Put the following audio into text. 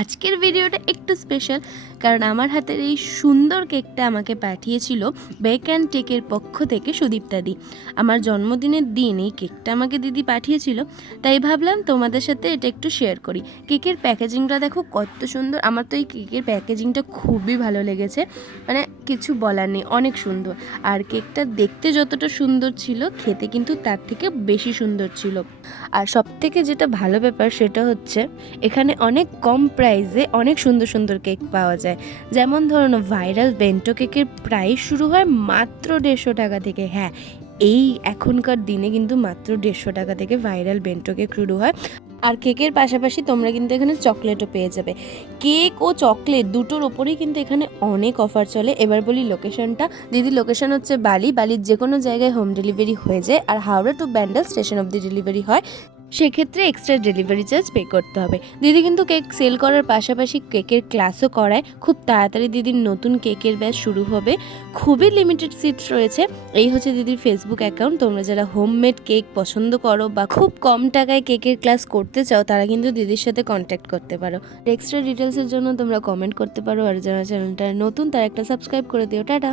আজকের ভিডিওটা একটু স্পেশাল, কারণ আমার হাতের এই সুন্দর কেকটা আমাকে পাঠিয়েছিল বেক অ্যান্ড টেকের পক্ষ থেকে সুদীপ্তাদি। আমার জন্মদিনের দিন এই কেকটা আমাকে দিদি পাঠিয়েছিল, তাই ভাবলাম তোমাদের সাথে এটা একটু শেয়ার করি। কেকের প্যাকেজিংটা দেখো কত সুন্দর। আমার তো এই কেকের প্যাকেজিংটা খুবই ভালো লেগেছে, মানে কিছু বলার নেই, অনেক সুন্দর। আর কেকটা দেখতে যতটা সুন্দর ছিল, খেতে কিন্তু তার থেকে বেশি সুন্দর ছিল। আর সবথেকে যেটা ভালো ব্যাপার সেটা হচ্ছে এখানে অনেক কম প্রাইসে অনেক সুন্দর সুন্দর কেক পাওয়া যায়। যেমন ধরুন, ভাইরাল বেন্টো কেকের প্রাইস শুরু হয় মাত্র 150 টাকা থেকে। হ্যাঁ, এই এখনকার দিনে কিন্তু মাত্র 150 টাকা থেকে ভাইরাল বেন্টো কেক শুরু হয়। আর কেকের পাশাপাশি তোমরা কিন্তু এখানে চকলেটও পেয়ে যাবে। কেক ও চকলেট দুটোর ওপরেই কিন্তু এখানে অনেক অফার চলে। এবার বলি লোকেশনটা। দিদি লোকেশন হচ্ছে বালির যে কোনো জায়গায় হোম ডেলিভারি হয়ে যায়, আর হাওড়া টু ব্যান্ডেল স্টেশন অবধি ডেলিভারি হয়। সেক্ষেত্রে এক্সট্রা ডেলিভারি চার্জ পে করতে হবে। দিদি কিন্তু কেক সেল করার পাশাপাশি কেকের ক্লাসও করায়। খুব তাড়াতাড়ি দিদির নতুন কেকের ব্যাচ শুরু হবে, খুবই লিমিটেড সিটস রয়েছে। এই হচ্ছে দিদির ফেসবুক অ্যাকাউন্ট। তোমরা যারা হোমমেড কেক পছন্দ করো বা খুব কম টাকায় কেকের ক্লাস করতে চাও, তারা কিন্তু দিদির সাথে কন্ট্যাক্ট করতে পারো। এক্সট্রা ডিটেলসের জন্য তোমরা কমেন্ট করতে পারো। আর যারা চ্যানেলটা নতুন, তারা একটা সাবস্ক্রাইব করে দিও। টাটা।